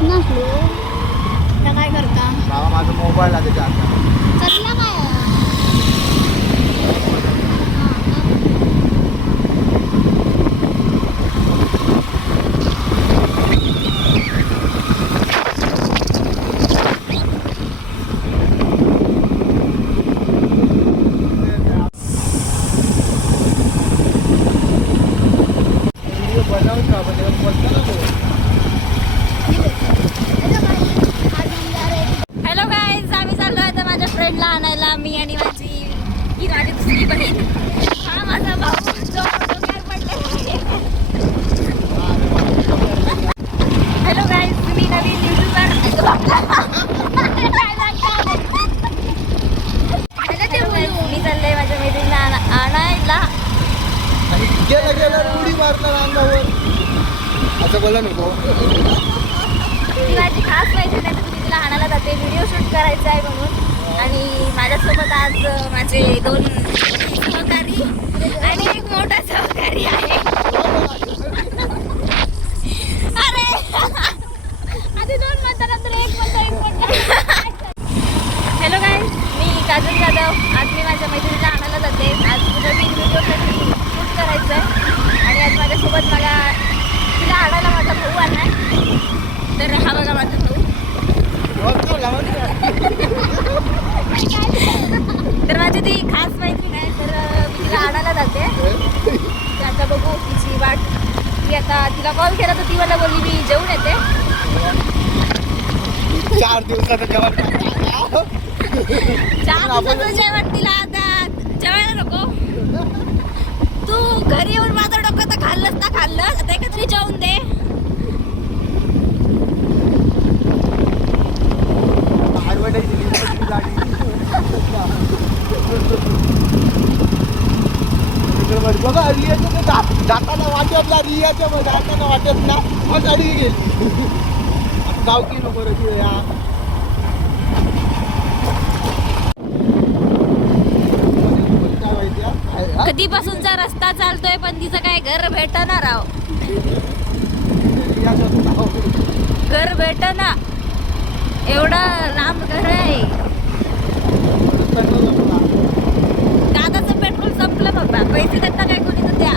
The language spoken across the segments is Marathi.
नसलो त्या काय करता बाबा माझा मोबाईल आहे त्याच्या हातात. चटला काय व्हिडिओ बनवता पण त्याला बोलता ना तो. हॅलो गाईज, आम्ही चाललो आहे माझ्या फ्रेंडला आणायला. मी आणि माझी ही माझी दुसरी बहीण, हा माझा भाऊ जो डोक्यावर पडलेला आहे. हॅलो गाईज, तुम्ही नवीन युट्यूबर मी चालले माझ्या मैत्रिणीला आणायला. गेलं गेलं उडी मारणार अंगावर असं बोला नको. ती माझी खास मैत्रीण आहे, तर मी तिला आणायला जाते. व्हिडिओ शूट करायचा आहे म्हणून. आणि माझ्यासोबत आज माझे 2 सहकारी आणि एक मोठा सहकारी आहे. अरे आधी 2 म्हणतानंतर 1 म्हणता. हॅलो गाईज, मी काजल जाधव. आज मी माझ्या मैत्रिणीला आणायला जाते. आज नवीन व्हिडिओसाठी शूट करायचं आहे. आणि आज माझ्यासोबत मला तिला आणायला माझा भाऊ आला आहे. तर हा बघा माझा भाऊ. तर माझी ती खास मैत्रीण आहे, तर मी तिला आणायला जाते. तर आता बघू तिची वाट. ती आता तिला कॉल केला तर ती मला बोलली मी जेवून येते. 4 दिवसाचं जेवण 4 दिवसाचं जेवण तिला आता जेवायला नको. तू घरी येऊन माझं डोकं तर खाल्लंच ना खाल्लं, आता एकत्री जेवून दे. बघा रियाचं जाताना वाटत ना, रियाच्या जाताना वाटत ना, मग गाडी गेली. गावकी नको रे या. कधीपासूनचा रस्ता चालतोय पण तिचं काय घर भेटणार राव. घर भेटना, एवढं लांब घर आहे. दादाचं पेट्रोल संपलं बाबा, पैसे देता काय कोणी तर द्या.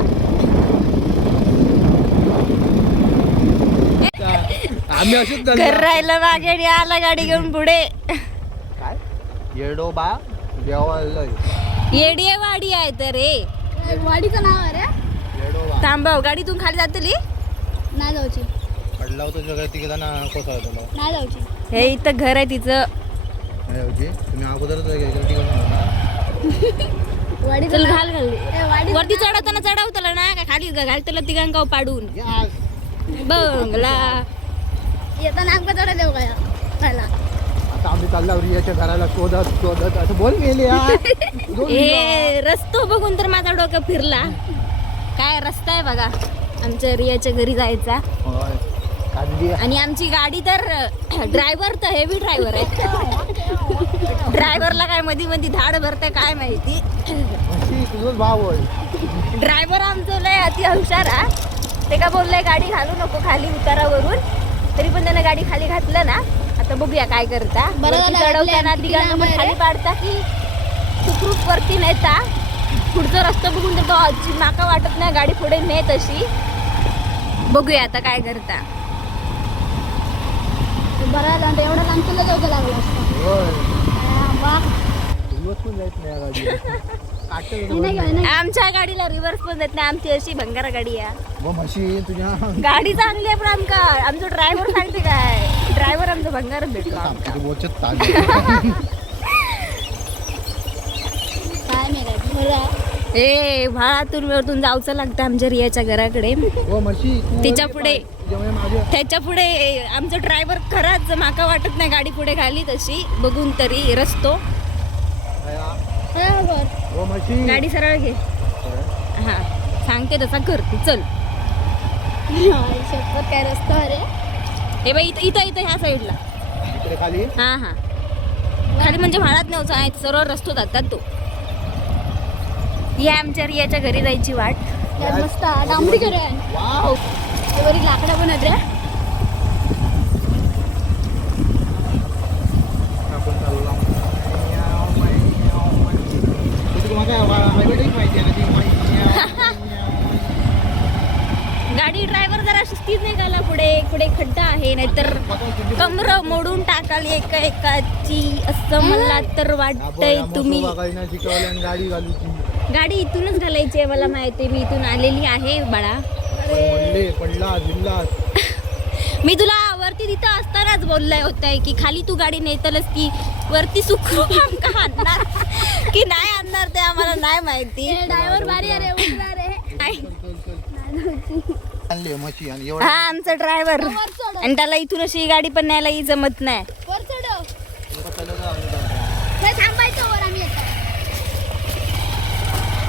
आम्ही अशीच घर राहिलं मागे आणि आला गाडी घेऊन पुढे. काय येडोबा देवाला येडीवाडी आहे तर रे. वाडीचं नाव आहे रे. येडोबा थांबव, गाडीतून खाली जातली. नाही जाऊची पडला होता जगात तिघांना कोसळतो. नाही जाऊची. हे इथं घर आहे तिचं. तुम्ही अगोदरच वाडीचं चल नाव- घाल घाल. ए, वाडी वरती चढवताना ना काय खाली घालताना तिघांका पाडून बंगला. येता नागपा चढा देऊ काय खायला. आता आम्ही चाललो रियाच्या घराला शोधत शोधत असं बोल गेले. हे रस्तो बघून तर माझा डोकं फिरला. काय रस्ता आहे बघा आमच्या रियाच्या घरी जायचा. आणि आमची गाडी तर ड्रायव्हर तर हेवी ड्रायव्हर आहे. ड्रायव्हरला काय मध्ये मध्ये धाड भरते काय माहिती. तुझं भाव होय. ड्रायव्हर आमचं लय अति हुशार हा. ते का बोललंय गाडी घालू नको खाली उतारावरून, तरी पण त्यानं गाडी खाली घातलं ना. आता बघूया काय करता. बरं वरती झालं, चढवताना आपल्या तिघांना पण किती खाली लांब पाडता की सुखरूप वरती नेता. पुढचा रस्ता बघून तर तो आजची माका वाटत नाही गाडी पुढे नेत अशी. बघूया आता काय करता. बरं झालं ते एवढं लांब तुला जाऊ लागलं असतं. होय. वा. दिवस पण जायत नाही या गाडीवर. काटेल मी नाही घेऊन नाही. आमच्या गाडीला रिव्हर्स पण देत नाही. आमची अशी भंगार गाडी आहे. मग म्हशी तुझ्या गाडी चांगली आहे पण आमका आमचं ड्रायव्हर सांगते काय. ड्रायव्हर आमचं भंगारच भेटलो आमका. बोचत काय माहिती बरं आहे. ए भाळातून वरतून जाऊचं लागतं आमच्या रियाच्या घराकडे. हो म्हशी तिच्या पुढे माझ्या त्याच्या पुढे आमचं ड्रायव्हर खराच माका वाटत नाही गाडी पुढे घाली तशी बघून तरी रस्तो. बरोबर. हो म्हशी गाडी सरळ घे. हा सांगते तसा कर तू चल. शपथ काय रस्ता रे. हे बाई इथं इथं इथं ह्या साईडला. इकडे खाली हा हा खाली म्हणजे भाडात नव्हतं आहे सरळ रस्तो जातात तो. या आमच्या रियाच्या घरी जायची वाट. त्यात मस्त डांबरी घर आहे. वाव वरी लाकडं पण आहेत रे. हायवेच माहिती आहे ना ती गाडी ड्रायव्हर जरा शिस्तीत निघाला पुढे खड्डा आहे नाहीतर कमर मोडून टाकाल एकाची असं मला तर वाटतंय. तुम्ही गाडी घालूची गाडी इथूनच घालायची आहे मला माहिती आहे. मी इथून आलेली आहे बाळा. पडला झिल्ला. मी तुला वरती तिथं असतानाच बोललाय होताय की खाली तू गाडी नेतलच की वरती सुखरूप आमका आणणार की नाही आणणार ते आम्हाला नाही माहिती. ड्रायव्हर भारी अरे उठणार रे. आणले म्हशी आणि हा आमचा ड्रायव्हर आणि त्याला इथून अशी गाडी पण न्यायलाही जमत नाही. वर चढव. नाही थांबायचं वर आम्ही येतो.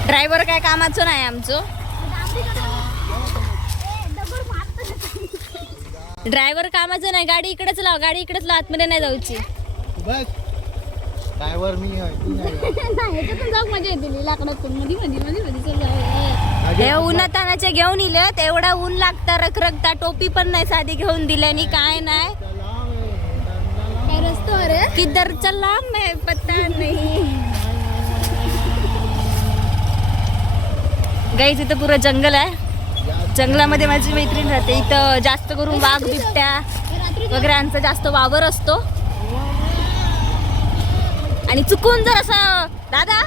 ड्रायव्हर काय कामाचं नाही आमचं. ड्रायव्हर कामाचं नाही. गाडी इकडेच लाव आतमध्ये नाही जाऊची. बस ड्रायव्हर मी आहे तू नाही. नाही याच्यातून जाऊ मजा येते लाकडातून मध्ये चल जाऊ. हे उन्हातानाचे घेऊन इलं एवढा ऊन लागता रखरखता. टोपी पण नाही साधी घेऊन दिल्यानी काय नाही. काय रस्तो अरे किधर चला मैं पता नहीं. गाईज इथं पुरं जंगल आहे. जंगलामध्ये माझी मैत्रीण राहते. इथं जास्त करून वाघ बिबट्या वगैरे यांचा जास्त वावर असतो. आणि चुकून जर असं दादा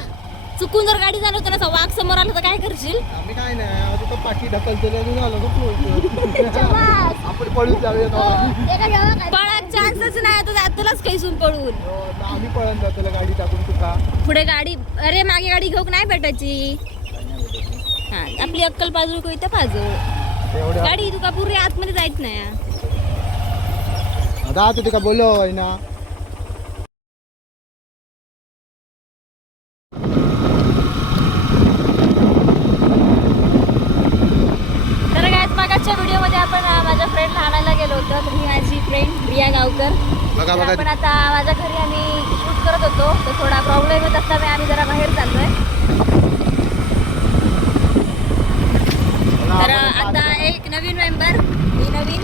चुकून जर गाडी चालवतो ना वाघ समोर आला तर काय करशील. आम्ही काय नाही आता तो पाठी ढकलतो आपण पळून जाऊया पळायला चान्सच नाही. तर तुलाच कैसून पळून आम्ही पळून जातो गाडी टाकून तुका पुढे गाडी. अरे मागे गाडी घेऊक नाही भेटायची. हा आपली अक्कल बाजू को इथं बाजू गाडी तुका पुरी आतमध्ये जायच नाही. दादा तू तुका बोलो ना. तर काय मागाच्या व्हिडिओमध्ये आपण माझ्या फ्रेंडला आणायला गेलो होतो. तर ही माझी फ्रेंड रिया गावकर. आपण आता माझ्या घरी आम्ही शूट करत होतो तर थोडा प्रॉब्लेम येत असल्यामुळे आम्ही जरा बाहेर चाललोय. तर आता एक नवीन मेंबर ही नवीन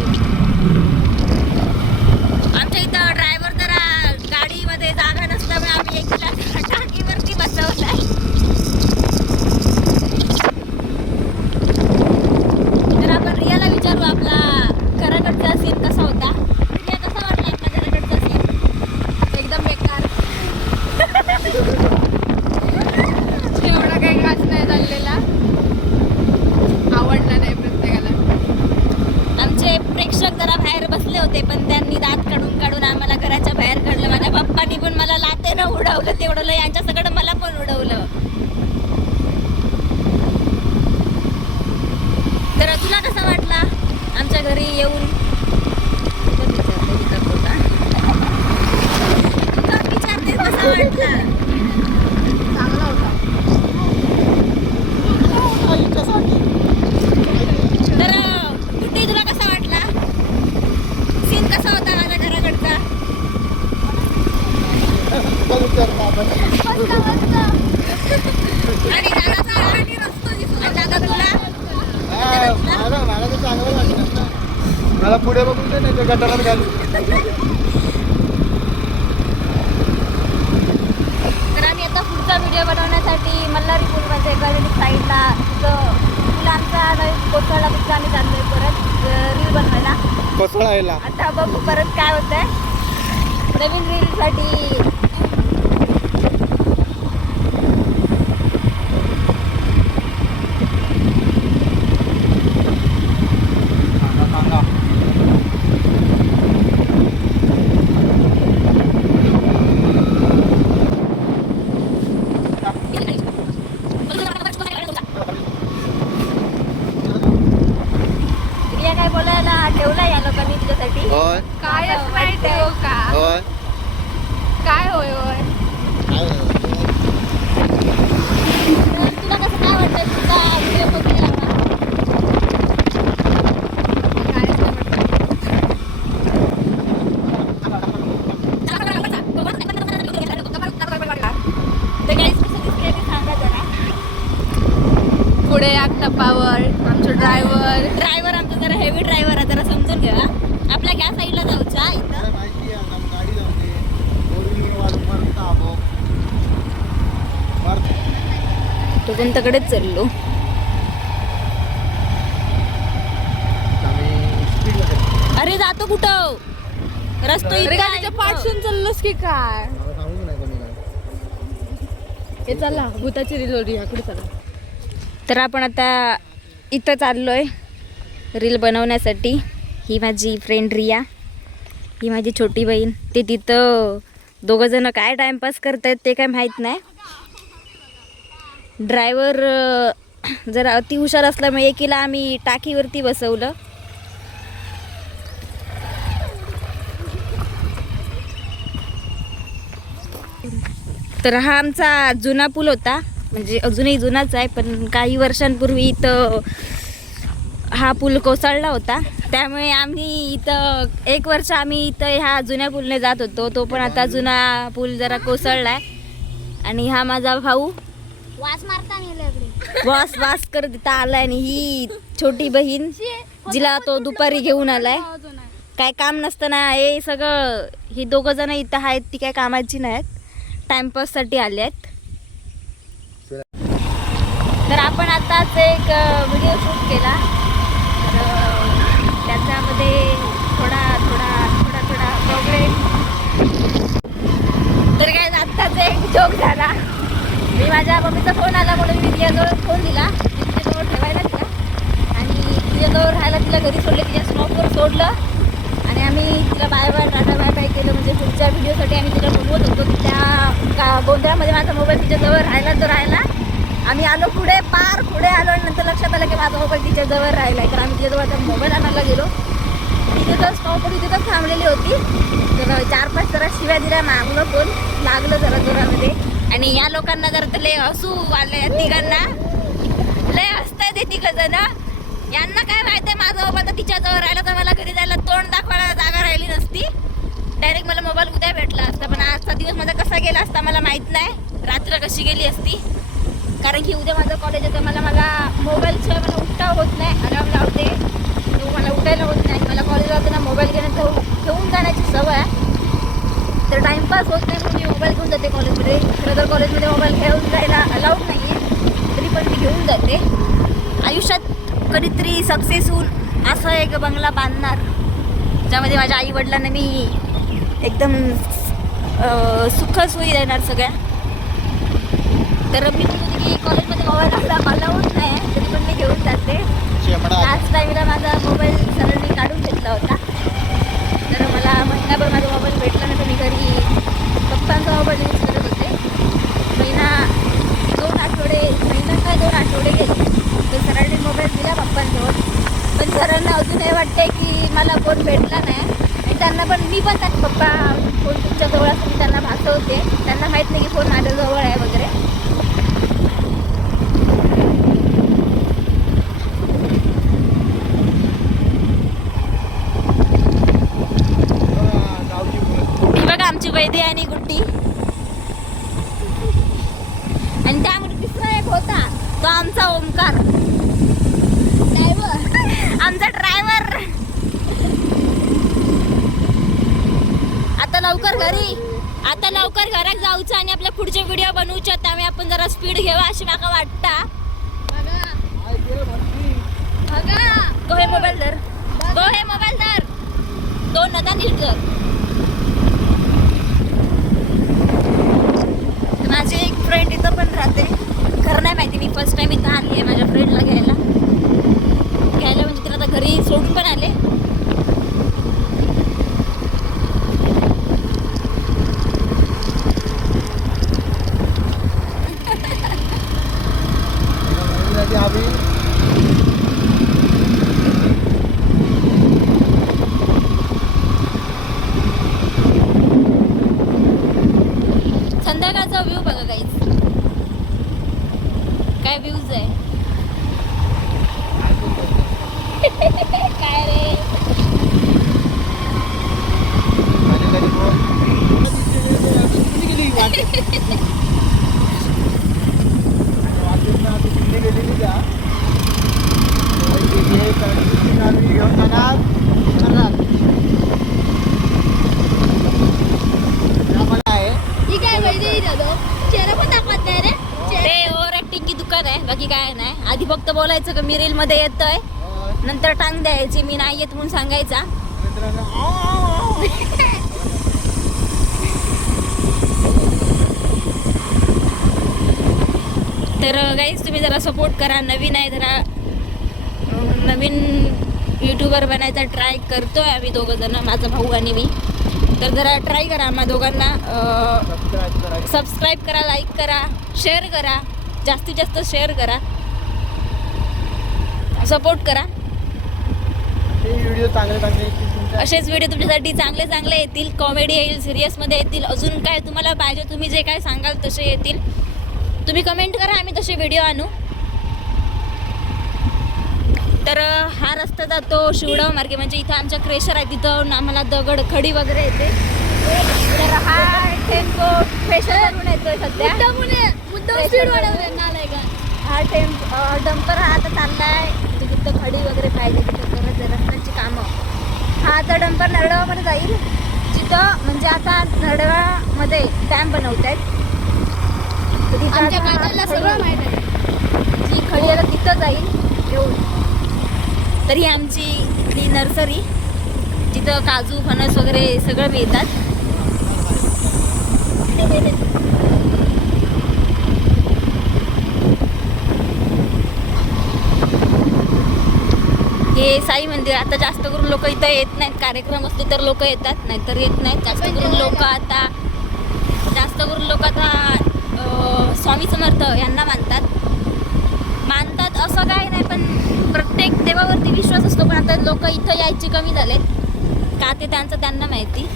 आमच्या इथं ड्रायव्हर जरा गाडीमध्ये जागा नसल्यामुळे आम्ही एकीला टाकीवरती बसवलाय. तर आपण रियाला विचारू आपला घराकडचा सीन कसा होता. रिया कसा वाटला आपला घराकडचा सीन. एकदम बेकार. एवढा काही खास नाही झालेला. आवडला नाही प्रत्येकाला. आमचे प्रेक्षक जरा बाहेर बसले होते पण त्यांनी दात काढून आम्हाला घराच्या बाहेर काढलं. माझ्या पप्पांनी पण मला लातेनं उडवलं ते उडवलं. यांच्या सगळं मला पण उडवलं. तर तुला कसा वाटला आमच्या घरी येऊन. विचारते कसा वाटला. चांगला होता. तर कुठे तुला कसा वाटला सीन कसा होता माझ्या घराकडचा. आणि दादाचा आणि रस्तो दिसतो. दादा तुला मला तर चांगलं वाटलं. मला पुढे बघून दे नाही गटारात घालू. तर आम्ही आता पुढचा व्हिडिओ बनवण्यासाठी मल्हारी पूलमध्ये एकाडमिक साईडला तुला आमचा नवीन कोसळला कुठचा आम्ही चाललोय परत रील बनवायला. कोसळायला आता बघू परत काय होतंय नवीन रीलसाठी. रिया काय बोलायला ठेवला या लोकांनी तुझ्यासाठी. होय कायच नाही ठेव का. होय काय होय होय. तर तुला कसं काय वाटतं तुझा व्हिडिओ बघून आला. कायच नाही वाटत. तर गाईस कसं दिसतंय ते सांगा जरा. पुढे एक टप्पावर आमचं ड्रायव्हर आमचा जरा हेवी ड्रायव्हर आहे जरा समजून घ्या. आपल्या ह्या साईडला जाऊचा इथं. मला माहिती आहे आता गाडी जाते फोर व्हीलर वाजून मरता तो पण तकडेच चाललो. अरे जातो कुठं रस्तो इतका पाठशून चाललोस की काय? हे चला भूताची रिलोरी याकडे चला. तर आपण आता इथं चाललोय रील बनवण्यासाठी. ही माझी फ्रेंड रिया, ही माझी छोटी बहीण. ते तिथं दोघं जण काय टाइमपास करतायत ते काय माहीत नाही. ड्रायव्हर जरा अति हुशार असल्यामुळे एकीला आम्ही टाकीवरती बसवलं. तर हा आमचा जुना पूल होता, म्हणजे अजूनही जुनाच आहे, पण काही वर्षांपूर्वी इथं हा पूल कोसळला होता. त्यामुळे आम्ही इथं 1 वर्ष आम्ही इथं ह्या जुन्या पूलने जात होतो. तो पण आता जुना पूल जरा कोसळला आहे. आणि हा माझा भाऊ वास मारता नेले वास करत इथं आलाय. आणि ही छोटी बहीण जिला तो दुपारी घेऊन आलाय. काय काम नसताना हे सगळं ही दोघं जण इथं आहेत. ती काय कामाची नाहीत, टाइमपाससाठी आले आहेत. तर आपण आताच एक व्हिडिओ शूट केला. तर त्याच्यामध्ये थोडा प्रॉब्लेम. तर काय आत्ताच एक जोक झाला. मी माझ्या मम्मीचा फोन आला म्हणून मी तिच्याजवळ फोन दिला, तिच्याजवळ ठेवायला दिला आणि तिच्याजवळ राहायला तिला घरी सोडले. तिच्या स्टॉपवर सोडलं आणि आम्ही तिला बाय बाय केलं. म्हणजे पुढच्या व्हिडिओसाठी आम्ही तिला बोलवत होतो. त्या गोंधळामध्ये माझा मोबाईल तिच्याजवळ राहिला. आम्ही आलो पुढे आलो आणि नंतर लक्षात आलं की माझा मोबाईल तिच्याजवळ राहिला आहे. तर आम्ही तिच्याजवळ आता मोबाईल आणायला गेलो. तिथे तर स्टॉपवर तिथं थांबलेली होती. तर 4-5 जरा शिव्या दिल्या, मागलं फोन लागलं जरा जोरामध्ये. आणि या लोकांना जर तर लय हसू आले, तिघांना लय हसताय ते तिघं जण. यांना काय माहिती आहे माझा मोबाईल तर तिच्याजवळ राहिला तर मला घरी जायला तोंड दाखवायला जागा राहिली नसती. डायरेक्ट मला मोबाईल उद्या भेटला असता. पण आजचा दिवस माझा कसा गेला असता मला माहीत नाही. रात्र कशी गेली असती, कारण की उद्या माझं कॉलेज होतं. मला मोबाईलशिवाय मला उठता होत नाही. अलार्म लावते तो मला उठायला होत नाही. मला कॉलेजला जाताना मोबाईल घेऊन जाण्याची सवय आहे. तर टाईमपास होत नाही म्हणून मी मोबाईल घेऊन जाते कॉलेजमध्ये. खरं तर कॉलेजमध्ये मोबाईल घेऊन जायला अलाउड नाही आहे, तरी पण मी घेऊन जाते. आयुष्यात कधीतरी सक्सेस होऊन असं एक बंगला बांधणार ज्यामध्ये माझ्या आईवडिलांना मी एकदम सुखसोयी देणार सगळ्या. तर मी म्हणते की कॉलेजमध्ये मोबाईल अलाउड नाही आहे, तरी पण मी घेऊन जाते. लास्ट टाईमला माझा मोबाईल सरांनी काढून घेतला होता. तर मला महिनाभर माझा मोबाईल भेटला नाही. तर मी घरी पप्पांचा मोबाईल यूज करत होते. महिना काय 2 आठवडे गेले. तर सरांनी मोबाईल दिला पप्पांजवळ. पण सरांना अजून हे वाटते की मला फोन भेटला नाही. आणि त्यांना पण मी पण त्यांना पप्पा फोन तुमच्याजवळ असं मी त्यांना भासवते. त्यांना माहीत नाही की फोन माझ्याजवळ आहे वगैरे. ही बघा आमची वैदी आणि गुड्डी. आणि त्यामध्ये तिसरा एक होता तो आमचा ओमकार आमचा ड्रायव्हर. आता लवकर घरात जाऊचं आणि आपल्या पुढचे व्हिडिओ बनवूचे. त्यामुळे आपण जरा स्पीड घेऊ अशी माका वाटता. गो हे मोबाईल धर 2 नदा नीट कर. माझी एक फ्रेंड इथं पण राहते. खरं नाही माहिती, मी फर्स्ट टाइम इथं आली आहे माझ्या फ्रेंडला घ्यायला म्हणजे तिला आता घरी सोडून पण आले. संध्याकाळचा व्ह्यू बघा काहीच काय व्ह्यूज आहे काय रे. फक्त बोलायचं का मी रील मध्ये येतोय, नंतर टांग द्यायची मी नाही येत म्हणून सांगायचा. तर गाईज तुम्ही जरा सपोर्ट करा. नवीन आहे जरा, नवीन यूट्यूबर बनायचा ट्राय करतोय आम्ही दोघं जण, माझा भाऊ आणि मी. तर जरा ट्राय करा आम्हा दोघांना, सबस्क्राईब करा, लाईक करा, शेअर करा, जास्तीत जास्त शेअर करा, सपोर्ट करा. व्हिडिओ चांगले असेच व्हिडिओ तुमच्यासाठी चांगले चांगले येतील. कॉमेडी येईल, सिरियसमध्ये येतील, अजून काय तुम्हाला पाहिजे तुम्ही जे काय सांगाल तसे येतील. तुम्ही कमेंट करा, आम्ही तसे व्हिडिओ आणू. तर हा रस्ता जातो शिवडाव मार्गे, म्हणजे इथं आमच्या क्रेशर आहे, तिथं आम्हाला दगड खडी वगैरे येते. तर हा टेम्पो क्रेशरवरून येतोय सध्या. हा डंपर हा आता चाललाय तिथं खडी वगैरे पाहिजे तिथं करत रस्त्यांची कामं. हा आता डंपर नरडगावमध्ये जाईल, जिथं म्हणजे आता नरडगावमध्ये डॅम बनवत आहेत. सगळं माहित आहे. जी खडी आहे तिथं जाईल येऊन. तर ही आमची ती नर्सरी, जिथं काजू फणस वगैरे सगळं मिळतात. हे साई मंदिर. आता जास्त करून लोक इथं येत नाहीत, कार्यक्रम असले तर लोक येतात, नाहीतर येत नाहीत. जास्त करून लोक आता स्वामी समर्थ यांना मानतात असं काय नाही, पण प्रत्येक देवावरती विश्वास असतो. पण आता लोक इथं यायची कमी झालेत का ते त्यांना माहिती.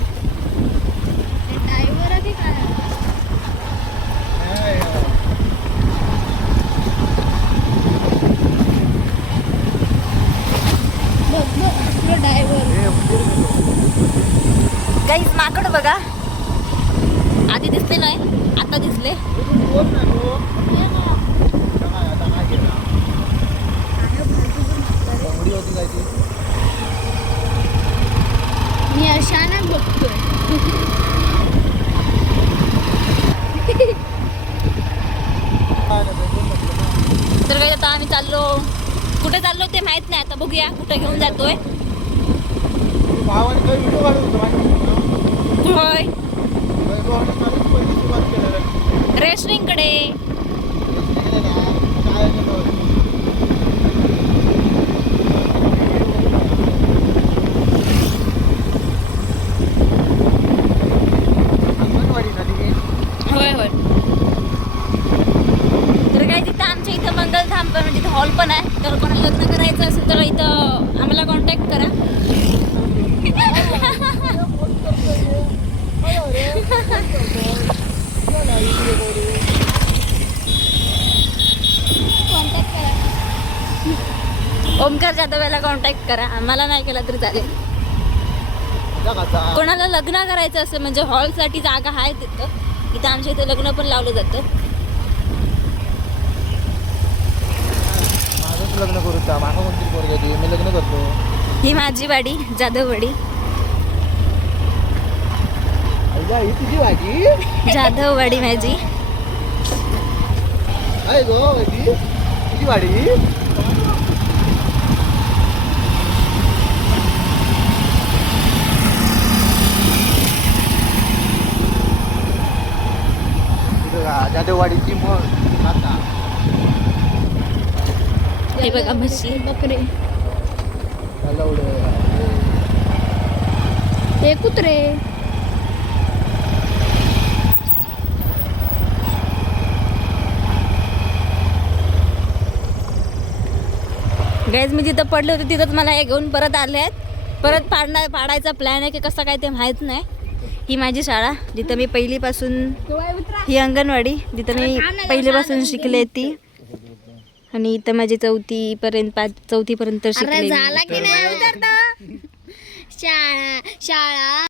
गाईज माकड बघा, आधी दिसले नाही, आता दिसले. मी अशानच बघतोय. तर काही आता आम्ही चाललो, कुठे चाललो ते माहित नाही, आता बघूया कुठे घेऊन जातोय. होय, रेस्टॉरंट कडे. होय होय. तर काय तिथं आमच्या इथं मंगलधाम पण म्हणजे हॉल पण आहे. तर कोणाला लग्न करायचं असेल तर इथं आम्हाला कॉन्टॅक्ट करा. ओमकार जाधव याला कॉन्टॅक्ट करा, आम्हाला नाही केला तरी चालेल. कोणाला लग्न करायचं असेल म्हणजे हॉलसाठी जागा आहे तिथं आमच्या इथं लग्न पण लावलं जातं. माझंच लग्न करू का? माझं कोणतरी पोरगी आहे, मी लग्न करतो. ही माझी वाडी, जाधववाडी. ही तुझी वाडी? जाधववाडी माझी. आहे गो वाडी, तुझी वाडी. जाधववाडीची मग आता हे बघा म्हशी, बकरे, हे कुत्रे. गॅस मी जिथं पडले होते तिथंच मला हे घेऊन परत आले आहेत. परत पाडायचा प्लॅन आहे की कसं काय ते माहीत नाही. ही माझी शाळा जिथं मी पहिलीपासून, ही अंगणवाडी जिथं मी पहिलीपासून शिकले ती, आणि इथं माझी चौथीपर्यंत शिकले. झाला की नाही शाळा.